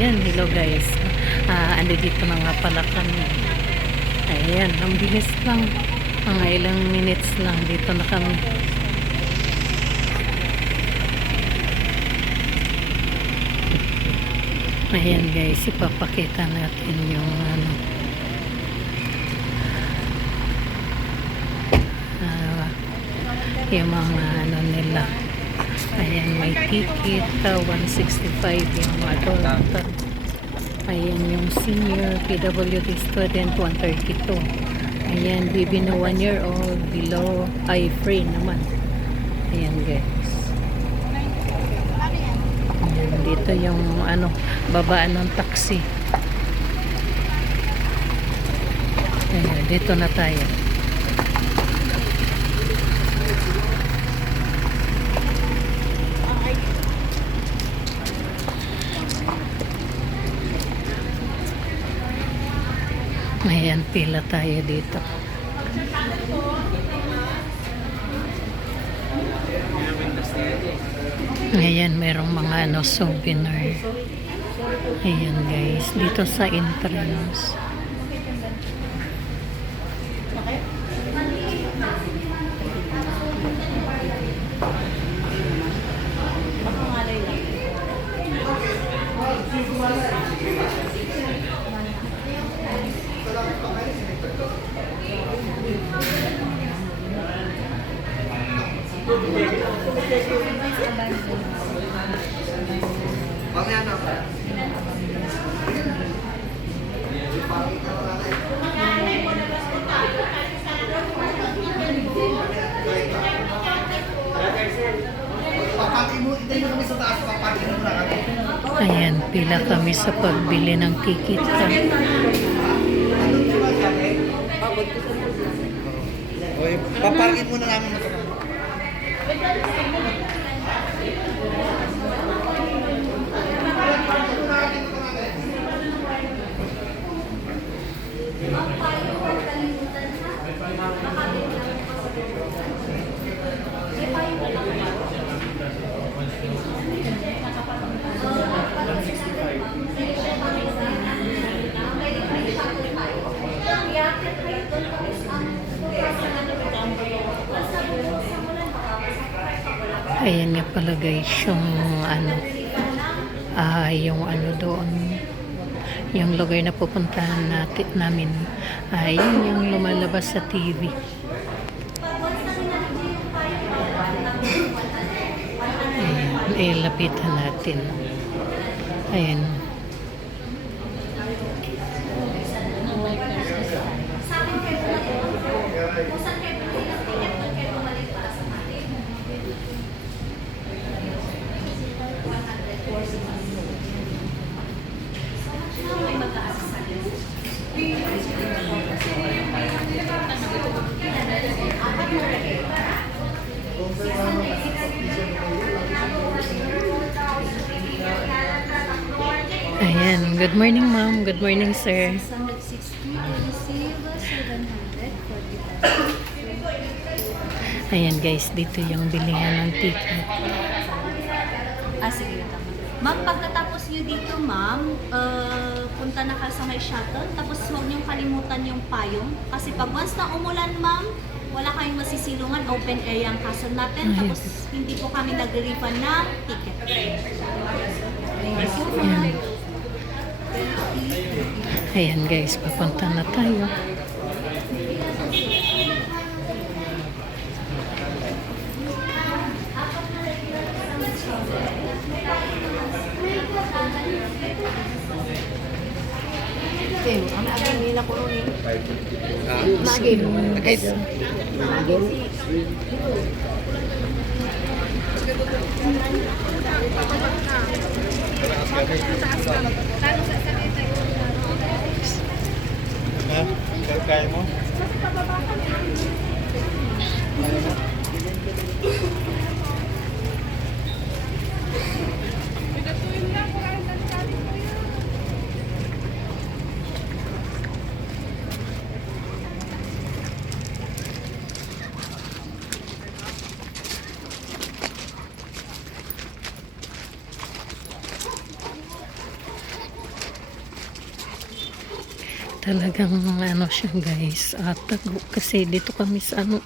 Ayan, hello guys. Ando dito na nga pala kami. Ayan, ang bilis lang. Mga ilang minutes lang dito na kami. Ayan guys, ipapakita natin yung yung mga nila. Ayan, may ticket 165 yung adult. Ayan yung senior PWD student 132. Ayan, baby na 1 year old below ay free naman. Ayan guys. Ayan, dito yung babaan ng taxi. Ayan, dito na tayo. Ayan, pila tayo dito. Ayan, merong mga souvenir. Ayan guys, dito sa entrance. Ayan, pila kami sa pagbili ng ticket. Paparkin muna namin ito. Ayan nga pala guys, yung doon, yung lugar na pupuntahan namin, yun yung lumalabas sa TV. Ayan, lapitan natin. Ayan. Ayan, good morning ma'am, good morning sir. 660 receive 740. Ayan guys, dito yung bilihan ng ticket. Sige, tama. Ma'am, pagkatapos nyo dito, ma'am, punta na kayo sa may shuttle, tapos huwag nyo kalimutan yung payong. Kasi pag once na umulan, ma'am, wala kayong masisilungan, open area ang castle natin, tapos hindi po kami nag-refund ng ticket. Ayan. Ayan guys, papunta na tayo. Kaya mo? talagang ano siya guys, tago kasi dito kami sa ano,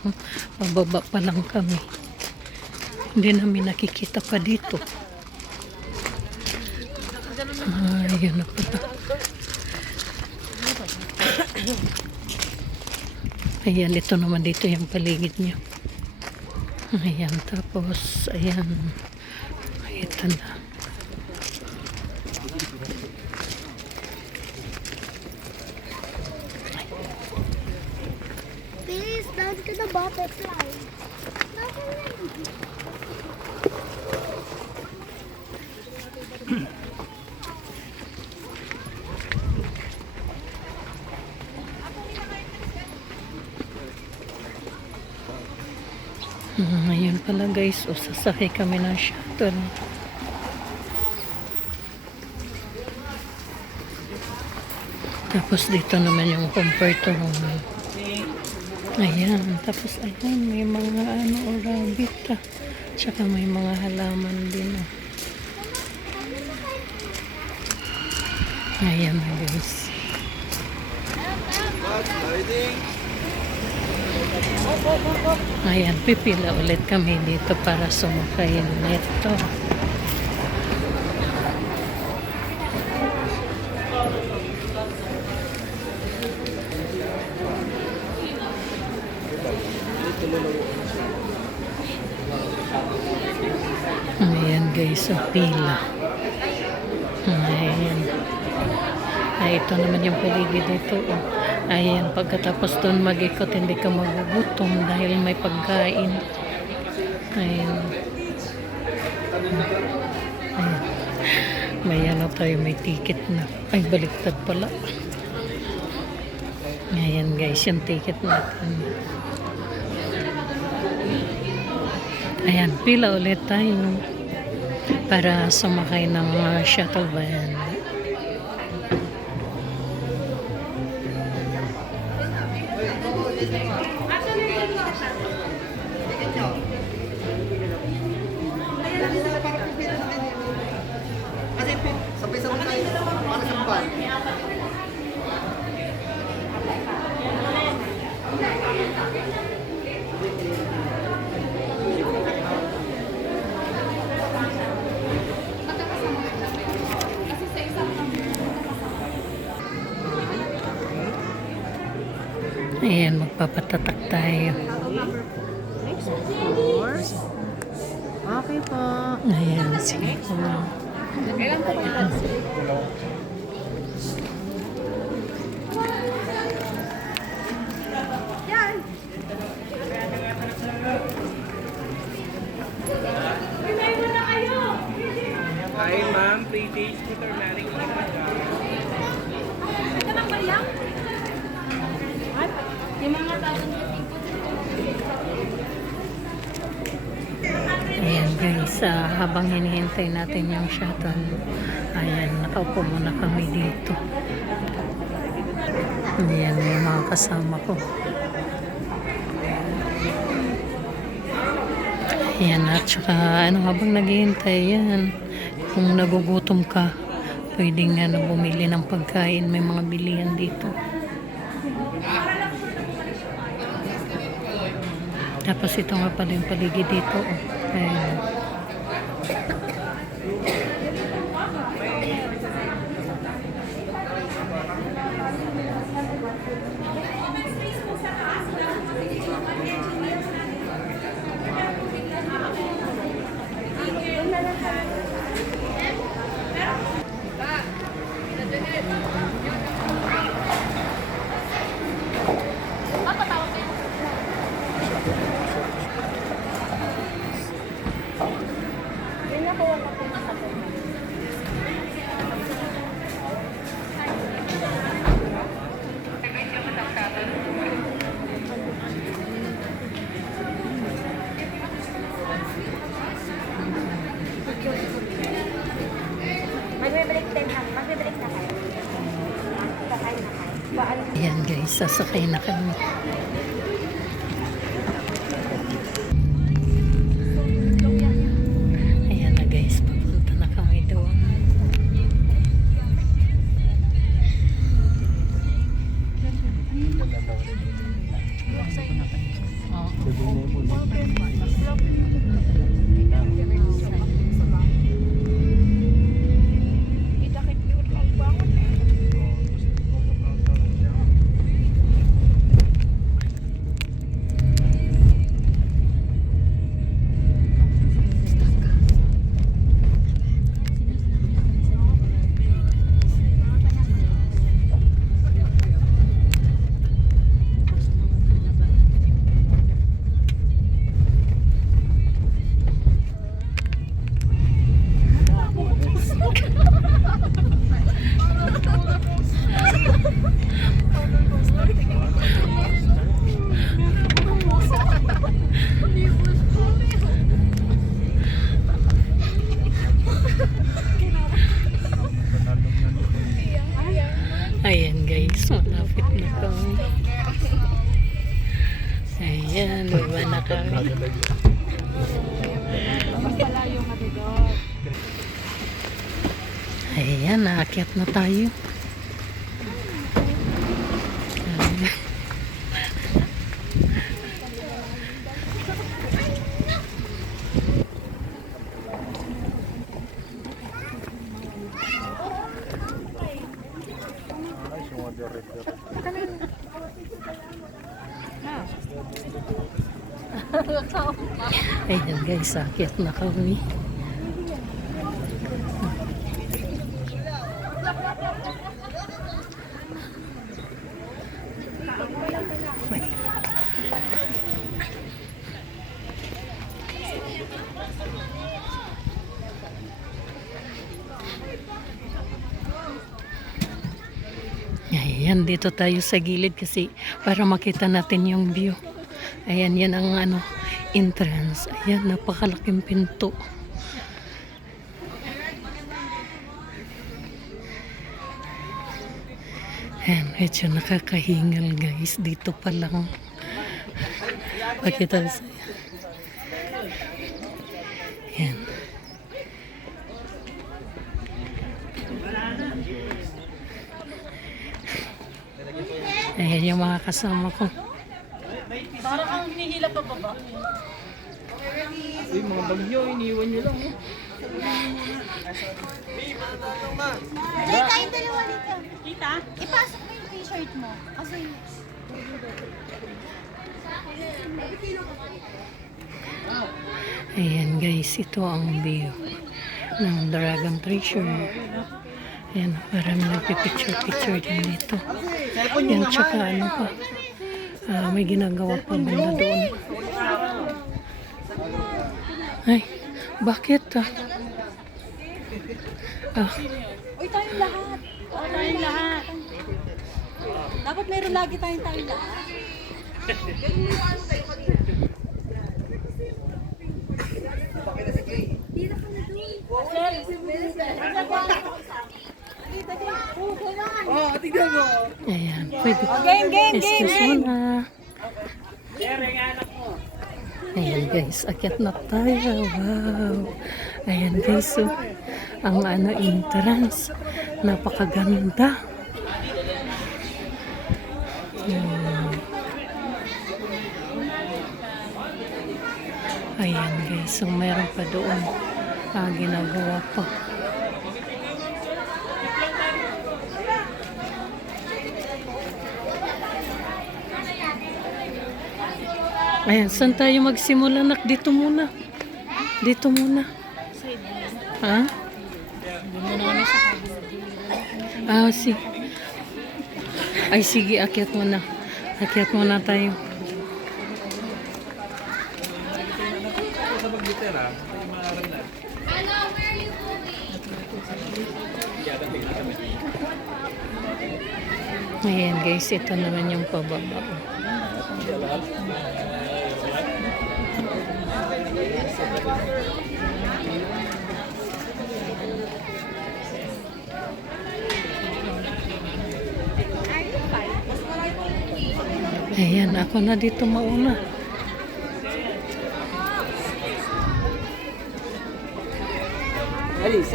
pababa pa lang kami, hindi namin nakikita pa dito. Yun na pala. Ayan, ito naman dito yung paligid niya. Ayan, tapos ayan, ito na. Please, down to the butterfly. Ayun pala guys, sasakay kami ng shuttle. Tapos dito naman yung comforter room. Ayan, tapos ayan, may mga ano, rabbit. Tsaka may mga halaman din. Ayan na guys. Ayan, pipila ulit kami dito para sumakay nito. Ayan guys, ang pila. Ayan. Ay, ito naman yung paligid dito. Ayan, pagkatapos doon mag-ikot, hindi ka magugutom dahil may pagkain. Ayan. Ayan. May ano tayo, may ticket na. Ay, baliktad pala. Ayan guys, yung ticket natin. Ayan, pila ulit tayo para sumakay ng shuttle van. Kasi po, sabay-sabay tayo para sa ban. Ayan, magpapatatak tayo. Okay po. Ayan, sige po. Kailan po kayo? Hi ma'am, free taste with turmeric. Ayan guys, habang hinihintay natin yung shuttle, ayan, nakaupo muna kami dito. Ayan, may mga kasama ko. Ayan, at saka ano, habang naghihintay yan, kung nagugutom ka, pwedeng bumili ng pagkain, may mga bilihan dito. Tapos ito nga pala yung paligid dito. Ayan. Magbe-break na kayo. Sakay na kayo. Ayan guys, sasakay na kami. Ayan na guys, papunta na kami doon. Ayan guys, malapit na kami. Ayan, baba na kami. Ayan, naakyat na tayo. Ayan guys, akyat na kami. Ayan, dito tayo sa gilid kasi para makita natin yung view. Ayan, yan ang entrance. Ayan, napakalaking pinto. Ayan, medyo nakakahingal guys. Dito pa lang. Pakita sa ayan. Ayan yung mga kasama ko. Parang ang hinihila pa baba. Uy, mga bagyo, iniwan nyo lang. Diyan tayong dalawa dito. Kita? Ipasok mo yung t-shirt mo. Kasi Ayan guys, ito ang view ng Dragon Treasure. Ayan, parang nagpipicture-picture din dito. Yan, tsaka ano pa. May ginagawa pa banda doon. Ay, bakit Uy, tayong lahat. Oo, tayong lahat. Dapat meron lagi tayong lahat. Oh, tignan mo. Ayan, pwede. Game. Excuse muna. Ayan guys, akyat na tayo. Wow. Ayan guys, so, ang entrance. Napakaganda. Ayan guys, so mayroon pa doon. Ginagawa pa. Ayan, saan tayo magsimula, nak? Dito muna. Dito muna. Ha? Sige. Ay, sige, akyat muna. Akyat muna tayo. Sa pag-gitara, may maaram na. Ayan guys, ito naman yung pababa. Ayan, ako na dito mauna.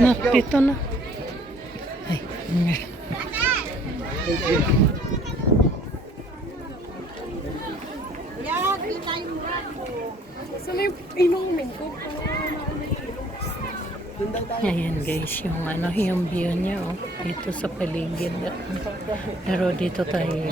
Nak, dito na. Ay, ayan guys, yung yung view niya dito sa paligid. Pero dito tayo.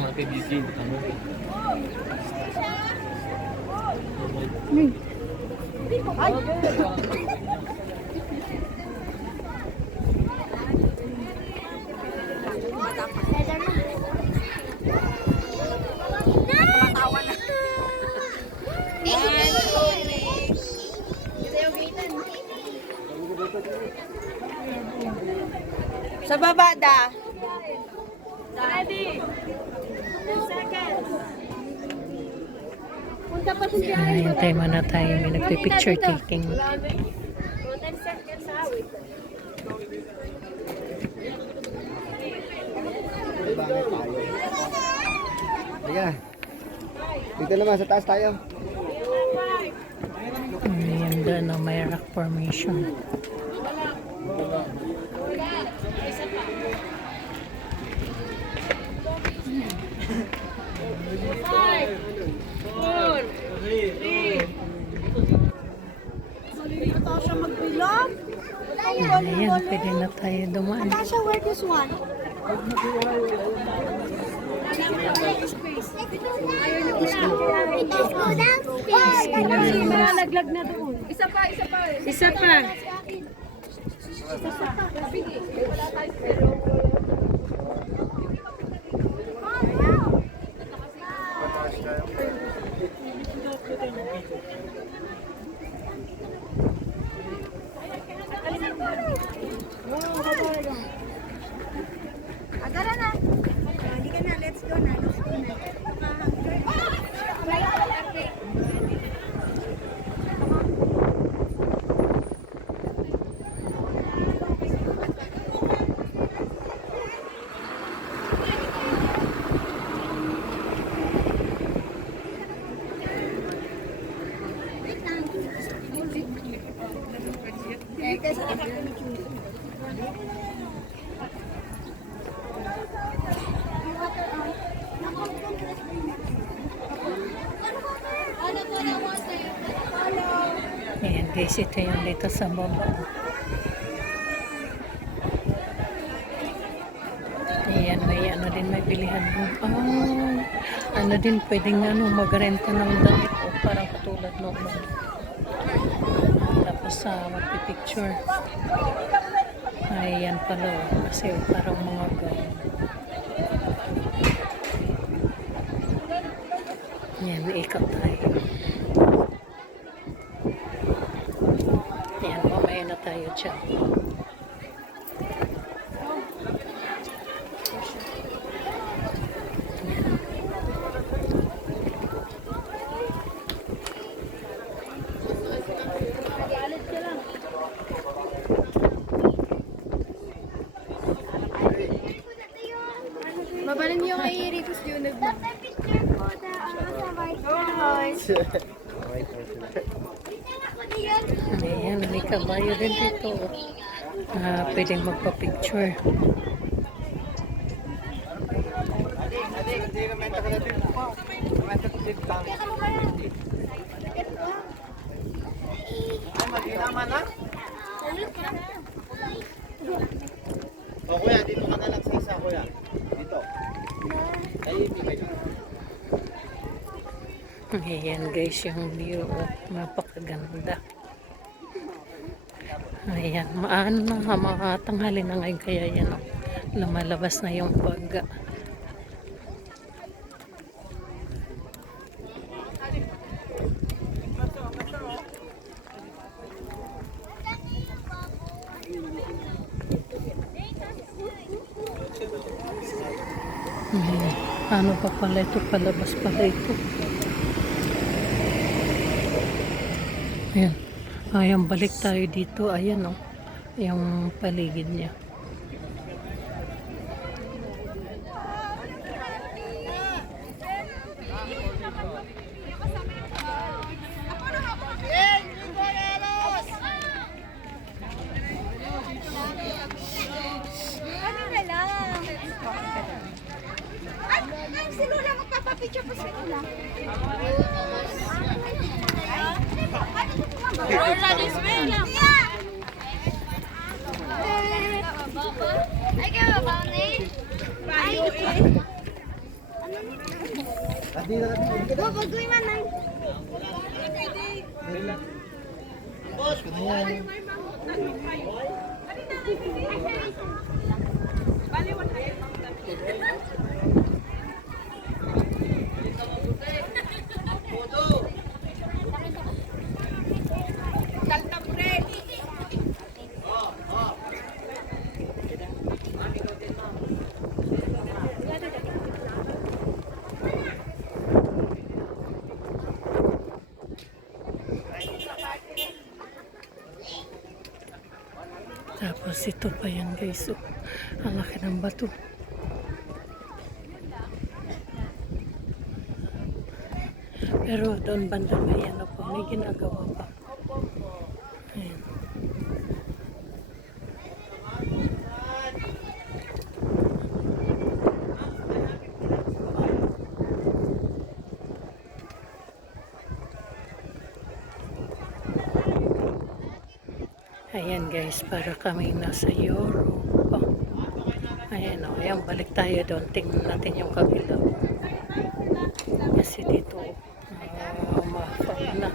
Sa baba da. Ready. 10 seconds. Punta pa si Hintay muna tayo. May nagpipicture taking. 10 seconds ha. Wait. Ayan. Dito naman, sa taas tayo. Ayan doon, no, may rock formation. Natasha magbilang. Ayan, pwede na tayo dumaan. Natasha, where this one? Nalaglag na doon. Isa pa. Isa pa. Agara na. Hindi ka na, let's go na. Let's go na. Ayan guys, ito yung dito sa baba. Ayan, may ano din, may bilihan mo. Ano din, pwedeng magrenta ng damit o parang katulad noon. Tapos magpipicture. Ayan pala, kasi parang mga gown. Ayan, ikot tayo. Ayan, mamaya na tayo dyan. Mabalin niyo kay Ritos Junag mo. Ayan, may kabayo din dito. Pwedeng magpa-picture. O kuya, dito ka na lang sa isa kuya. Dito. Tayo ibigay. Ayan guys, yung view. Napakaganda. Ayan, maano na, makatanghali na ngayon. Kaya yan, lumalabas na yung pag... Ano pa pala ito? Palabas pala ito. Ayan. Ayan, balik tayo dito. Ayan, yung paligid niya. Ano na lang? Ay, si Lula, magpapapicture pa si Lula. Lula, this way lang. Ay, kaya ba ba na eh? Ay, babagoy man ang... Boss, kumayan. Tapos ito pa yan guys. Ang laki ng bato. Pero doon banda may ano po, may ginagawa pa. Ayan. Ayan guys, para kami nasa Europe. Ayan o, ayan, balik tayo doon. Tingnan natin yung kabila. Kasi dito, mafag na.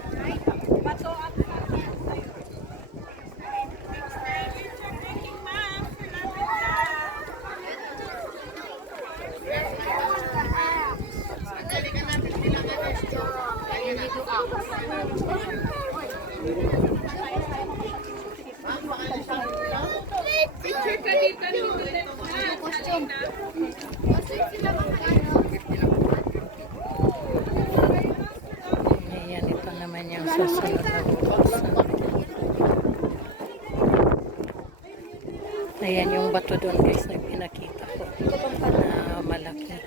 Ayan, ito naman yung susunod na buksan. Ayan yung bato doon guys na pinakita ko na malaki.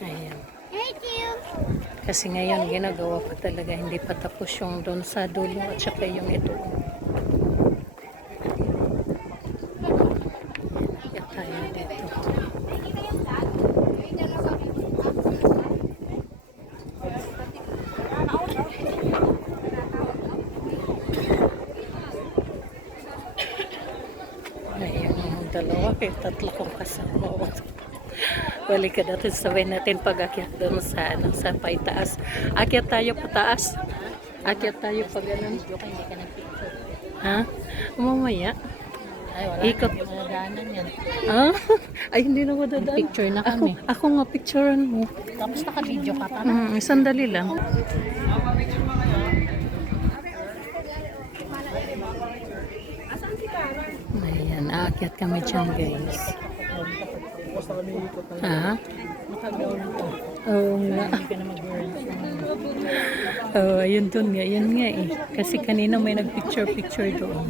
Ayan. Kasi ngayon ginagawa pa talaga, hindi pa tapos yung doon sa dulo at saka yung ito. Ayan tayo dito. Ayan yung dalawa, tatlo kong kasama. Balik ka natin, sabay natin pag-akyat doon sa, sa paitaas. Akyat tayo pataas. Akyat tayo pag ganun. Ha? Mamaya. Ay, wala. Ikot. Madadaanan yan. Ah? Ay, hindi na madadaan. Picture na kami. Ako nga, picturean mo. Tapos naka-video ka pa. Sandali lang. Ayan, aakyat kami dyan guys. Ha? Oo nga. Hindi ka na mag-burn. Oo, ayun dun nga. Ayun nga eh. Kasi kanina may nag-picture doon.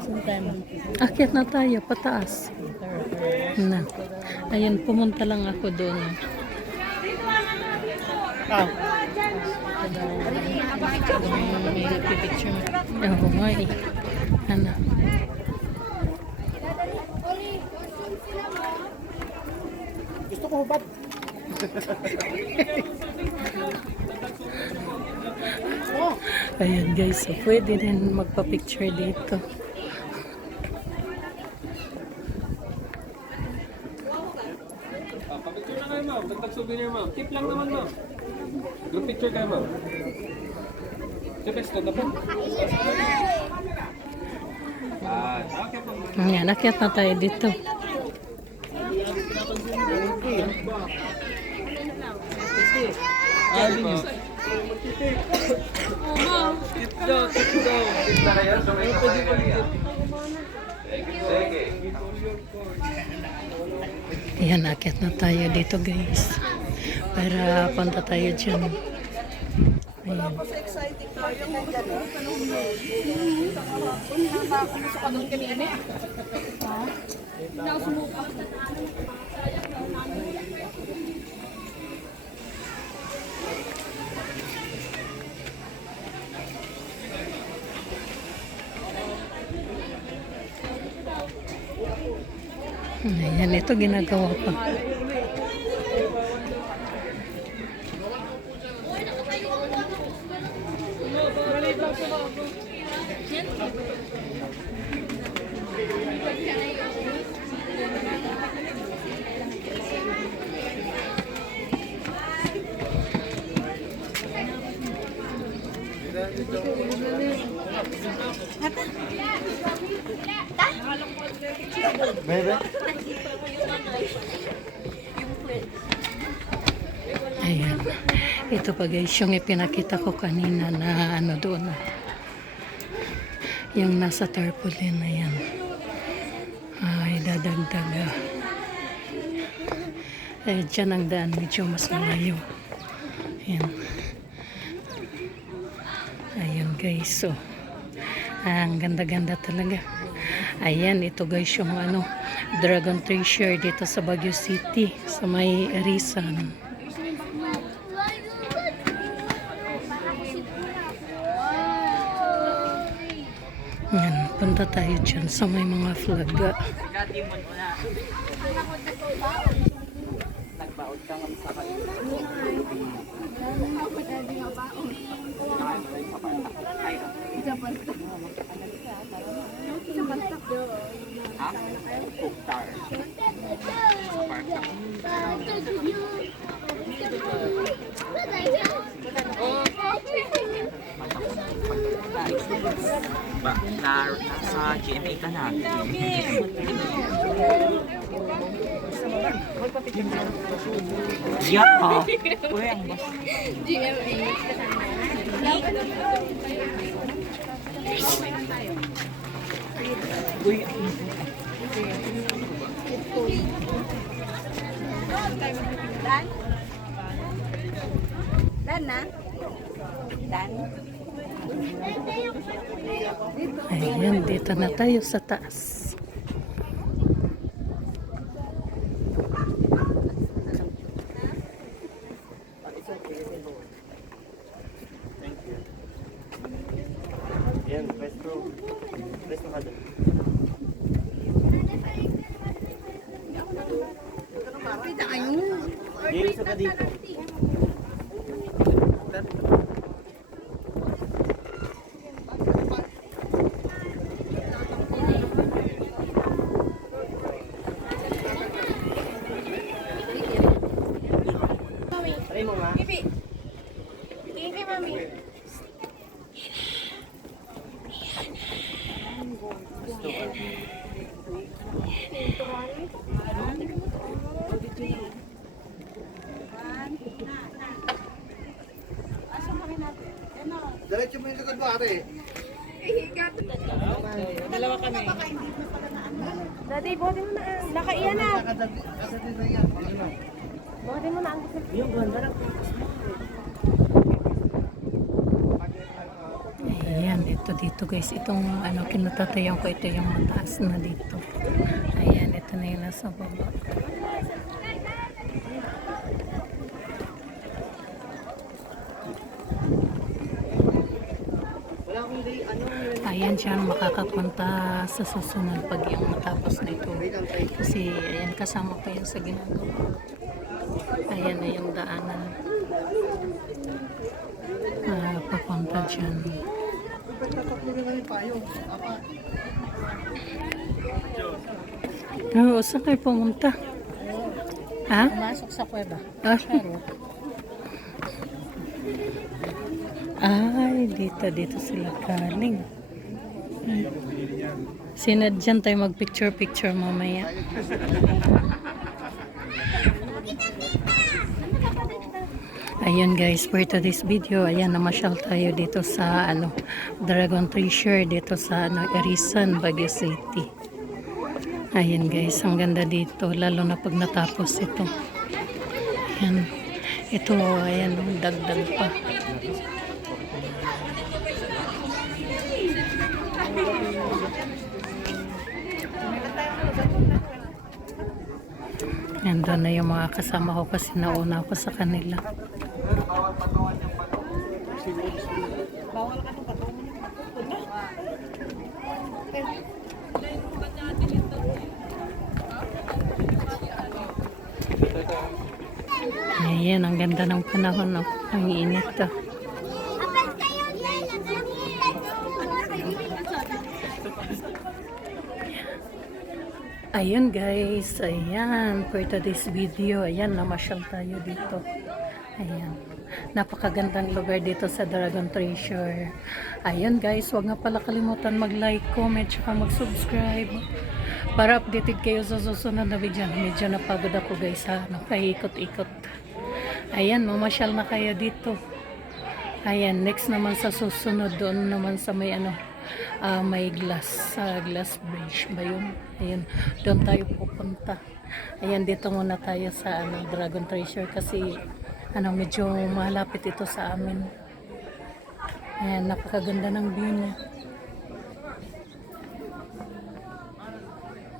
Sometime. Akyat na tayo, pataas. Na. Ayun, pumunta lang ako doon. May nagpipicture. Oo nga eh. Ano? Gusto ko hubad. Ayan guys, so pwede din magpa-picture dito. Papicture na kayo, ma'am. Dagdag souvenir, ma'am. Tip lang naman, ma'am. Group picture kayo, ma'am. Tipex ka na po. Okay po. Ayan, akyat na tayo dito. Tip daw, tip daw. Tip na kayo, so may kapalaya. Sige. Ayan, akyat na tayo dito guys. Para punta tayo dyan. Ayan. Ayan, ito ginagawa pa. Bebe? Ayan. Ito pa guys, yung ipinakita ko kanina na ano doon. Yung nasa tarpaulin na yan. Ay, dadagdag. Eh, dyan ang daan, medyo mas malayo. Ayan. Ayun guys, so. Ang ganda-ganda talaga. Ayan, ito guys yung ano, Dragon Treasure dito sa Baguio City, sa may Rizal. Punta tayo dyan sa may mga flag. Nasa GMA ka na. Yeah. Uy, ang boss. Uy, Dan? Dan na? Dan? Ayan, dito na tayo sa taas. Yan, pwesto. Pwesto ka doon. Yan, isa ka dito. Try mo nga. Diretso mo yung likod mo, ate. Dalawa kami. Daddy, buhatin mo na. Nakaiyan na. Buhatin mo na ang gusto. Yung ganda na. Ayan, dito guys. Itong ano, kinatatayan ko, ito yung mataas na dito. Ayan, ito na yung nasa baba. Wala akong day, ano yun. Ayan siya makakapunta sa susunod pag yung matapos na ito. Kasi ayan, kasama pa yan sa ginagawa. Ayan na yung daanan. Papunta dyan. Oo, saan kayo pumunta? Ha? Masok sa kuweba. Ah. Ay, dito sila galing. Sinadyan tayo mag-picture mamaya. Ayun guys, for today's video, ayan, namasyal tayo dito sa ano, Dragon Treasure dito sa ano, Erisan, Baguio City. Ayan guys, ang ganda dito, lalo na pag natapos ito. Ayan. Ito, ayan, dagdag pa. Nandun na yung mga kasama ko kasi nauna ako sa kanila. Ayan, ang ganda ng panahon, no? Ang init to. Ayun guys, ayan, for today's video, ayan, namasyal tayo dito. Ayan, napakagandang lugar dito sa Dragon Treasure. Ayun guys, huwag nga pala kalimutan mag-like, comment, tsaka mag-subscribe para updated kayo sa susunod na video. Medyo napagod ako guys ha, nakaikot-ikot. Ayan, mamasyal na kayo dito. Ayan, next naman sa susunod, doon naman sa may ano, may glass bridge ba yun? Ayun, doon tayo pupunta. Ayan, dito muna tayo sa ano, Dragon Treasure kasi ano, medyo malapit ito sa amin. Ayan, napakaganda ng view niya.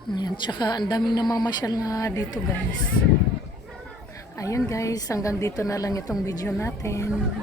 Ayan, tsaka ang daming namamasyal na dito guys. Ayun guys, hanggang dito na lang itong video natin.